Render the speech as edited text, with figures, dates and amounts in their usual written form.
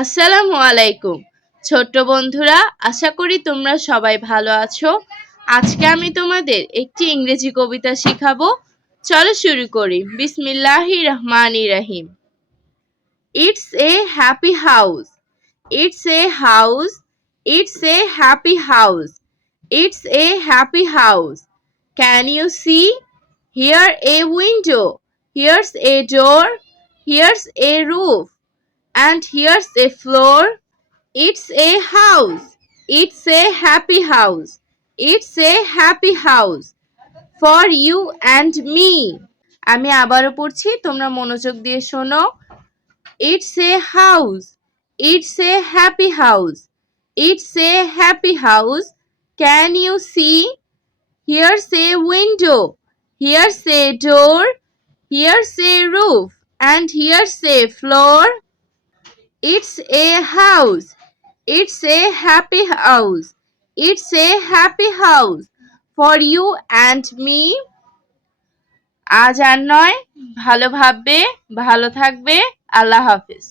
আসসালামু আলাইকুম ছোট্ট বন্ধুরা, আশা করি তোমরা সবাই ভালো আছো। আজকে আমি তোমাদের একটি ইংরেজি কবিতা শেখাবো। চলো শুরু করি। বিসমিল্লাহির রহমানির রহিম। It's a happy house, it's a house, it's a happy house, it's a happy house. Can you see? Here a window, here's a door, here's a roof, and here's a floor. It's a house. It's a happy house. It's a happy house for you and me. আমি আবারও পড়ছি, তোমরা মনোযোগ দিয়ে শোনো। It's a house. It's a happy house. It's a happy house. Can you see? Here's a window. Here's a door. Here's a roof. And here's a floor. It's a house. It's a happy house. It's a happy house for you and me. আজ আর নয়, ভালো ভাববে, ভালো থাকবে। আল্লাহ হাফেজ।